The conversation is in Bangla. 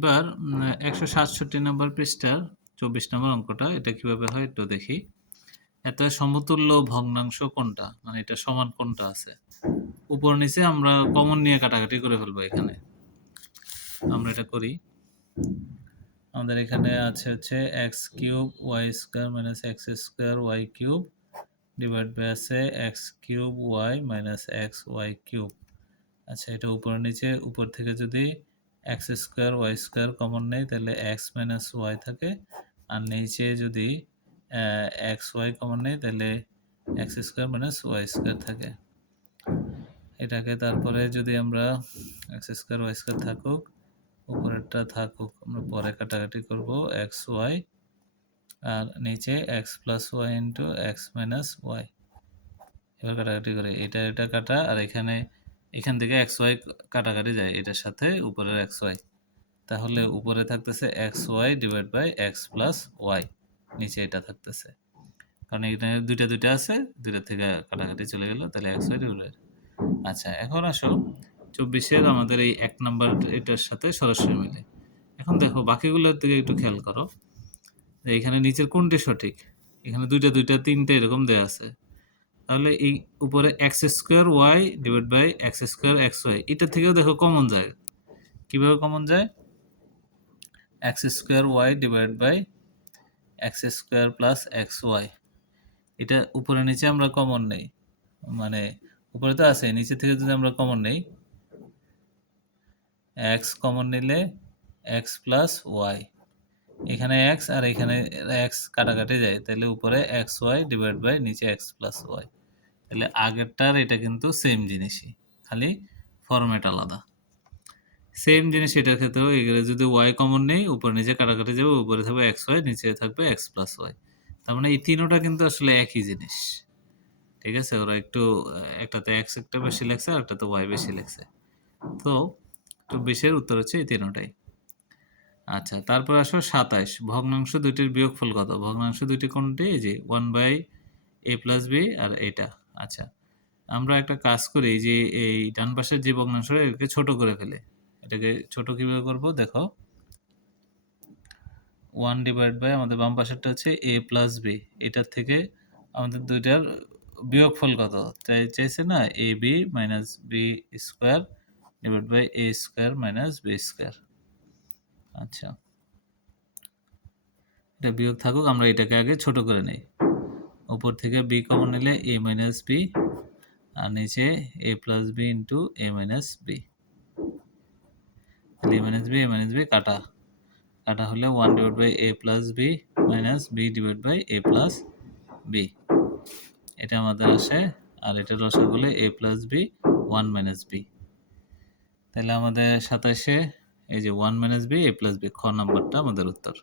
এবার ১৬৭ নম্বর পৃষ্ঠার ২৪ নম্বর অঙ্কটা এটা কিভাবে হয় একটু দেখি। এত সমতুল্য ভগ্নাংশ কোনটা, মানে এটা সমান কোনটা আছে। উপর নিচে আমরা কমন নিয়ে কাটাকাটি করে ফেলবো। এখানে আমরা এটা করি। আমাদের এখানে আছে হচ্ছে x cube y square minus x square y cube divide by আছে x cube y minus x y cube. আচ্ছা, এটা উপর নিচে, উপর থেকে যদি x square y square common নেই তাহলে এক্স মাইনাস ওয়াই থাকে, আর নিচে যদি এক্স ওয়াই কমন নেই তাহলে x square minus y square থাকে। এটাকে তারপরে যদি আমরা এক্স স্কোয়ার ওয়াই স্কোয়ার থাকুক, উপরেরটা থাকুক, আমরা পরে কাটাকাটি করব এক্স ওয়াই, আর নিচে x plus y into x minus y. এবার কাটাকাটি করে এটা কাটা, আর এখান থেকে এক্স ওয়াই কাটাকাটি যায় এটার সাথে উপরের এক্স ওয়াই, তাহলে উপরে থাকতেছে x y divide by x plus y, নিচে এটা থাকতেছে, কারণ এখানে দুইটা আছে, দুইটা থেকে কাটাকাটি চলে গেল, তাহলে এক্স ওয়াই ডিভাইড। আচ্ছা, এখন আসো ২৪-এর আমাদের এই ১ নাম্বার এটার সাথে সরাসরি মিলে। এখন দেখো বাকিগুলোর দিকে একটু খেয়াল করো, এখানে নিচের কোনটি সঠিক। এখানে দুইটা তিনটে এরকম দেয়া আছে, তাহলে এই উপরে x square y divide by x square x y, এটা থেকেও দেখো কমন যায়। কিভাবে কমন যায়? X square y divide by x square plus x y, এটা উপরে নিচে আমরা কমন নেই, মানে উপরে তো আছে, নিচে থেকে যদি আমরা কমন নেই, এক্স কমন নিলে এক্স প্লাস ওয়াই, এখানে এক্স আর এখানে এক্স কাটাকাটি যায়, তাহলে উপরে এক্স ওয়াই ডিভাইড বাই নিচে এক্স প্লাস ওয়াই। তাহলে আগেরটার এটা কিন্তু সেম জিনিসই, খালি ফরম্যাট আলাদা। সেম জিনিস এটার ক্ষেত্রেও, এগুলো যদি ওয়াই কমন নেই, উপর নিচে কাটাকাটি যাবে, উপরে থাকবে এক্স ওয়াই, নিচে থাকবে এক্স প্লাস ওয়াই। তার মানে এই তিনোটা কিন্তু আসলে একই জিনিস, ঠিক আছে। ওরা একটু একটাতে এক্স একটা বেশি লেখছে আর একটাতে ওয়াই বেশি লেখছে। তো ২৪-এর উত্তর হচ্ছে এই তিনোটাই। আচ্ছা, তারপর আসো ২৭, ভগ্নাংশ দুইটির বিয়োগফল কত। ভগ্নাংশ দুইটি কোনটি? এই যে 1/a প্লাস বি আর এটা। আচ্ছা, আমরা একটা কাজ করি, যে এই ডান পাশের যে ভগ্নাংশটা এটাকে ছোট করে ফেলে। এটাকে ছোট কিভাবে করব দেখো। 1 ডিভাইড বাই আমাদের বাম পাশেরটা হচ্ছে a প্লাস বি, এটার থেকে আমাদের দুইটার বিয়োগফল কত চাইছে না, a b minus b square divide by a square minus b square. আচ্ছা, এটা বিয়োগ থাকুক, আমরা এটাকে আগে ছোট করে নেই। উপর থেকে বি কমন নিলে এ মাইনাস বি, আর নিচে a plus b into a minus b. A minus b কাটা হলে 1 divide by a plus b minus b divide by a plus b, এটা আমাদের আসে, আর এটা লসাগু হলে a plus b 1 minus b. তাহলে আমাদের ২৭-এ এই যে 1 minus b a plus b, খ নাম্বারটা আমাদের উত্তর।